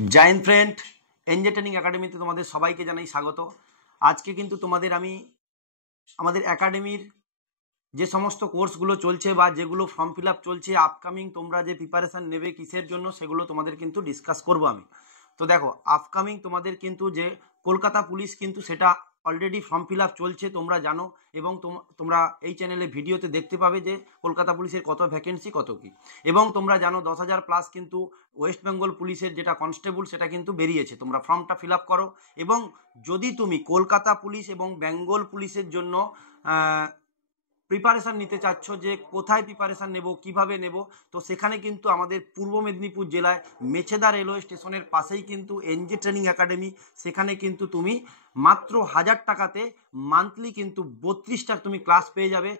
Join friend, NJ training একাডেমিতে তোমাদের সবাইকে জানাই স্বাগত। আজকে কিন্তু তোমাদের আমি আমাদের একাডেমির যে সমস্ত কোর্সগুলো চলছে বা যেগুলো ফর্ম ফিল আপ চলছে, আপকামিং তোমরা যে প্রিপারেশান নেবে কিসের জন্য, সেগুলো তোমাদের কিন্তু ডিসকাস করব আমি। তো দেখো, আপকামিং তোমাদের কিন্তু যে কলকাতা পুলিশ কিন্তু সেটা অলরেডি ফর্ম ফিল আপ চলছে, তোমরা জানো, এবং তোমরা এই চ্যানেলে ভিডিওতে দেখতে পাবে যে কলকাতা পুলিশের কত ভ্যাকেন্সি কত কি। এবং তোমরা জানো 10,000 প্লাস কিন্তু ওয়েস্ট বেঙ্গল পুলিশের যেটা কনস্টেবল সেটা কিন্তু বেরিয়েছে। তোমরা ফর্মটা ফিল আপ করো, এবং যদি তুমি কলকাতা পুলিশ এবং বেঙ্গল পুলিশের জন্য প্রিপারেশান নিতে চাচ্ছ যে কোথায় প্রিপারেশান নেব, কিভাবে নেব, তো সেখানে কিন্তু আমাদের পূর্ব মেদিনীপুর জেলায় মেছেদা রেলওয়ে স্টেশনের পাশেই কিন্তু এনজে ট্রেনিং একাডেমি। সেখানে কিন্তু তুমি মাত্র 1,000 টাকাতে মান্থলি কিন্তু 32টা তুমি ক্লাস পেয়ে যাবে।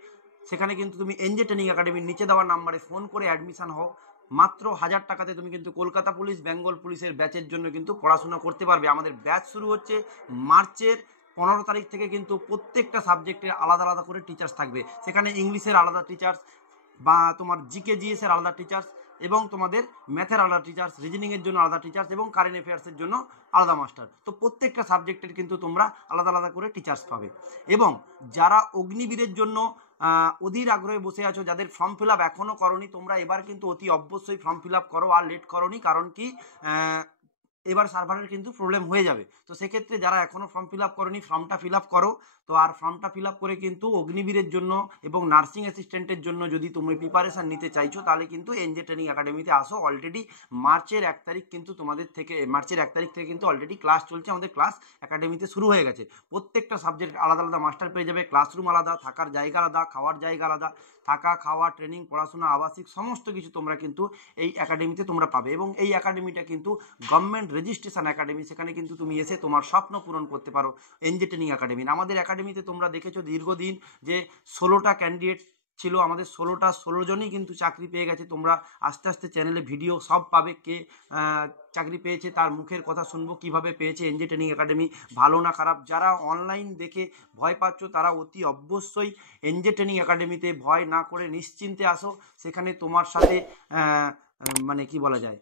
সেখানে কিন্তু তুমি এনজে ট্রেনিং একাডেমির নিচে দেওয়া নাম্বারে ফোন করে অ্যাডমিশন হও। মাত্র 1,000 টাকাতে তুমি কিন্তু কলকাতা পুলিশ, বেঙ্গল পুলিশের ব্যাচের জন্য কিন্তু পড়াশোনা করতে পারবে। আমাদের ব্যাচ শুরু হচ্ছে মার্চের 15 তারিখ থেকে। কিন্তু প্রত্যেকটা সাবজেক্টের আলাদা আলাদা করে টিচার্স থাকবে। সেখানে ইংলিশের আলাদা টিচার্স, বা তোমার জিকে জিএস এর আলাদা টিচার্স, এবং তোমাদের ম্যাথের আলাদা টিচার্স, রিজনিংয়ের জন্য আলাদা টিচার্স, এবং কারেন্ট অ্যাফেয়ার্সের জন্য আলাদা মাস্টার। তো প্রত্যেকটা সাবজেক্টের কিন্তু তোমরা আলাদা আলাদা করে টিচার্স পাবে। এবং যারা অগ্নিবীরের জন্য অধীর আগ্রহে বসে আছো, যাদের ফর্ম ফিল আপ এখনও করনি, তোমরা এবার কিন্তু অতি অবশ্যই ফর্ম ফিল আপ করো, আর লেট করোনি। কারণ কি, এবার সার্ভারের কিন্তু প্রবলেম হয়ে যাবে। তো সেক্ষেত্রে যারা এখনও ফর্ম ফিল আপ করোনি, ফর্মটা ফিল আপ করো। তো আর ফর্মটা ফিল আপ করে কিন্তু অগ্নিবীরের জন্য এবং নার্সিং অ্যাসিস্ট্যান্টের জন্য যদি তুমি প্রিপারেশান নিতে চাইছো, তাহলে কিন্তু এনজে ট্রেনিং একাডেমিতে আসো। অলরেডি মার্চের 1 তারিখ কিন্তু মার্চের 1 তারিখ থেকে কিন্তু অলরেডি ক্লাস চলছে, আমাদের ক্লাস একাডেমিতে শুরু হয়ে গেছে। প্রত্যেকটা সাবজেক্ট আলাদা আলাদা মাস্টার পেয়ে যাবে, ক্লাসরুম আলাদা, থাকার জায়গা আলাদা, খাওয়ার জায়গা আলাদা। থাকা, খাওয়া, ট্রেনিং, পড়াশোনা, আবাসিক সমস্ত কিছু তোমরা কিন্তু এই একাডেমিতে তোমরা পাবে। এবং এই একাডেমিটা কিন্তু গভর্নমেন্ট রেজিস্ট্রেশন একাডেমি। সেখানে কিন্তু তুমি এসে তোমার স্বপ্ন পূরণ করতে পারো এনজে ট্রেনিং একাডেমি। আমাদের একাডেমিতে তোমরা দেখেছো দীর্ঘদিন যে 16টা ক্যান্ডিডেট ছিল, আমাদের 16 জনই কিন্তু চাকরি পেয়ে গেছে। তোমরা আস্তে আস্তে চ্যানেলে ভিডিও সব পাবে, কে চাকরি পেয়েছে তার মুখের কথা শুনবো, কিভাবে পেয়েছে এনজে ট্রেনিং একাডেমি, ভালো না খারাপ। যারা অনলাইন দেখে ভয় পাচ্ছ, তারা অতি অবশ্যই এনজে ট্রেনিং একাডেমিতে ভয় না করে নিশ্চিন্তে আসো। সেখানে তোমার সাথে মানে কি বলা যায়,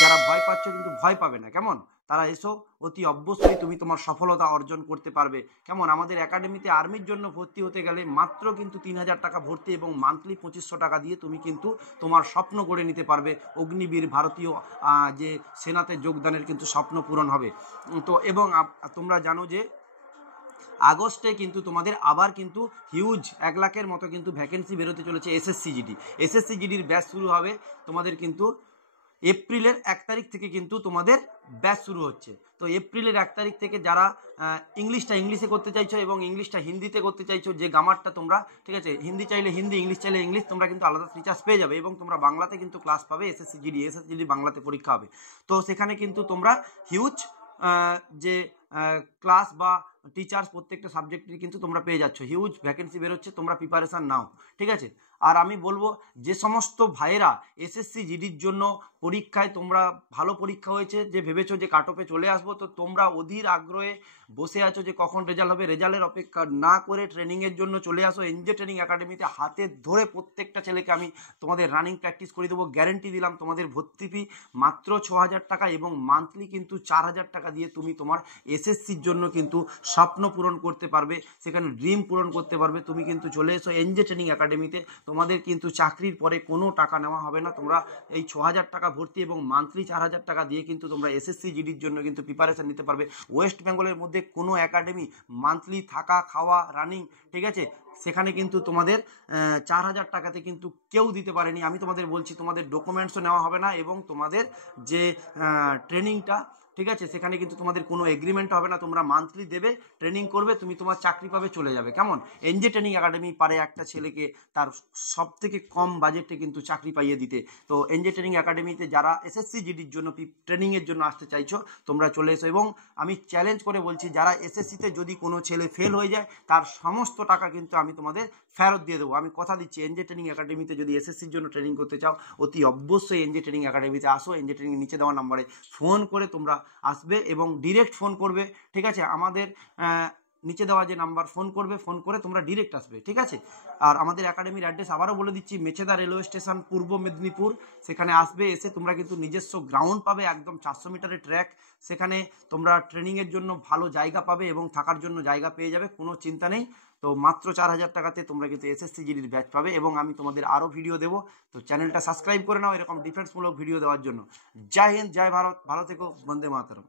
যারা ভয় পাচ্ছ কিন্তু ভয় পাবে না, কেমন, তারা এসো। অতি অবশ্যই তুমি তোমার সফলতা অর্জন করতে পারবে। কেমন, আমাদের একাডেমিতে আর্মির জন্য ভর্তি হতে গেলে মাত্র কিন্তু 3,000 টাকা ভর্তি, এবং মান্থলি 2500 টাকা দিয়ে তুমি কিন্তু তোমার স্বপ্ন গড়ে নিতে পারবে। অগ্নিবীর, ভারতীয় যে সেনাতে যোগদানের কিন্তু স্বপ্ন পূরণ হবে। তো এবং তোমরা জানো যে আগস্টে কিন্তু তোমাদের আবার কিন্তু হিউজ 1 লাখের মতো কিন্তু ভ্যাকেন্সি বেরোতে চলেছে এসএসসি জিডির ব্যাচ শুরু হবে তোমাদের কিন্তু এপ্রিলের 1 তারিখ থেকে কিন্তু তোমাদের ব্যাচ শুরু হচ্ছে। তো এপ্রিলের 1 তারিখ থেকে যারা ইংলিশটা ইংলিশে করতে চাইছো এবং ইংলিশটা হিন্দিতে করতে চাইছো, যে গ্রামারটা তোমরা, ঠিক আছে, হিন্দি চাইলে হিন্দি, ইংলিশ চাইলে ইংলিশ, তোমরা কিন্তু আলাদা টিচার্স পেয়ে যাবে। এবং তোমরা বাংলাতে কিন্তু ক্লাস পাবে, এসএসসি জিডি বাংলাতে পরীক্ষা হবে। তো সেখানে কিন্তু তোমরা হিউজ যে ক্লাস বা টিচার্স প্রত্যেকটা সাবজেক্টের কিন্তু তোমরা পেয়ে যাচ্ছ। হিউজ ভ্যাকেন্সি বেরোচ্ছে, তোমরা প্রিপারেশান নাও, ঠিক আছে। আর আমি বলবো, যে সমস্ত ভাইয়েরা এসএসসি জিডির জন্য পরীক্ষায় তোমরা ভালো পরীক্ষা হয়েছে, যে ভেবেছো যে কাট অফে চলে আসবো, তো তোমরা অধীর আগ্রহে বসে আছো যে কখন রেজাল্ট হবে, রেজাল্টের অপেক্ষা না করে ট্রেনিংয়ের জন্য চলে আসো এনজে ট্রেনিং একাডেমিতে। হাতে ধরে প্রত্যেকটা ছেলেকে আমি তোমাদের রানিং প্র্যাকটিস করে দেবো, গ্যারেন্টি দিলাম। তোমাদের ভর্তি ফি মাত্র 6,000 টাকা, এবং মান্থলি কিন্তু 4,000 টাকা দিয়ে তুমি তোমার এসএসসির জন্য কিন্তু স্বপ্ন পূরণ করতে পারবে, সেখানে ড্রিম পূরণ করতে পারবে। তুমি কিন্তু চলে এসো এনজে ট্রেনিং একাডেমিতে। তোমাদের কিন্তু চাকরির পরে কোনো টাকা নেওয়া হবে না। তোমরা এই 6,000 টাকা ভর্তি এবং মান্থলি 4,000 টাকা দিয়ে কিন্তু তোমরা এসএসসি জিডির জন্য কিন্তু প্রিপারেশান নিতে পারবে। ওয়েস্ট বেঙ্গলের মধ্যে কোনো একাডেমি মান্থলি থাকা, খাওয়া, রানিং, ঠিক আছে, সেখানে কিন্তু তোমাদের 4,000 টাকাতে কিন্তু কেউ দিতে পারেনি। আমি তোমাদের বলছি, তোমাদের ডকুমেন্টসও নেওয়া হবে না, এবং তোমাদের যে ট্রেনিংটা, ঠিক আছে, সেখানে কিন্তু তোমাদের কোনো এগ্রিমেন্ট হবে না। তোমরা মান্থলি দেবে, ট্রেনিং করবে, তুমি তোমার চাকরি পাবে, চলে যাবে। কেমন, এনজে ট্রেনিং একাডেমি পারে একটা ছেলেকে তার সব থেকে কম বাজেটে কিন্তু চাকরি পাইয়ে দিতে। তো এনজে ট্রেনিং একাডেমিতে যারা এসএসসি জিডির জন্য ট্রেনিংয়ের জন্য আসতে চাইছো, তোমরা চলে এসো। এবং আমি চ্যালেঞ্জ করে বলছি, যারা এসএসসিতে যদি কোনো ছেলে ফেল হয়ে যায়, তার সমস্ত টাকা কিন্তু আমি তোমাদের ফেরত দিয়ে দেবো। আমি কথা দিচ্ছি, এনজে ট্রেনিং একাডেমিতে যদি এসএসসির জন্য ট্রেনিং করতে চাও, অতি অবশ্যই এনজে ট্রেনিং একাডেমিতে আসো। এনজে ট্রেনিং নিচে দেওয়া নাম্বারে ফোন করে তোমরা আসবে, এবং ডিরেক্ট ফোন করবে, ঠিক আছে। আমাদের নিচে দেওয়া যে নাম্বার ফোন করবে, ফোন করে তোমরা ডিরেক্ট আসবে, ঠিক আছে। আর আমাদের একাডেমির অ্যাড্রেস আবারও বলে দিচ্ছি, মেছেদা রেলওয়ে স্টেশন, পূর্ব মেদিনীপুর। সেখানে আসবে, এসে তোমরা কিন্তু নিজস্ব গ্রাউন্ড পাবে, একদম 400 মিটারের ট্র্যাক। সেখানে তোমরা ট্রেনিংয়ের জন্য ভালো জায়গা পাবে এবং থাকার জন্য জায়গা পেয়ে যাবে, কোনো চিন্তা নেই। তো মাত্র 4,000 টাকাতে তোমরা কিন্তু এসএসসি জিডির ব্যাচ পাবে এবং আমি তোমাদের আরও ভিডিও দেবো। তো চ্যানেলটা সাবস্ক্রাইব করে নাও এরকম ডিফেন্সমূলক ভিডিও দেওয়ার জন্য। জয় হিন্দ, জয় ভারত, ভালো থেকো, বন্দে মাতরম।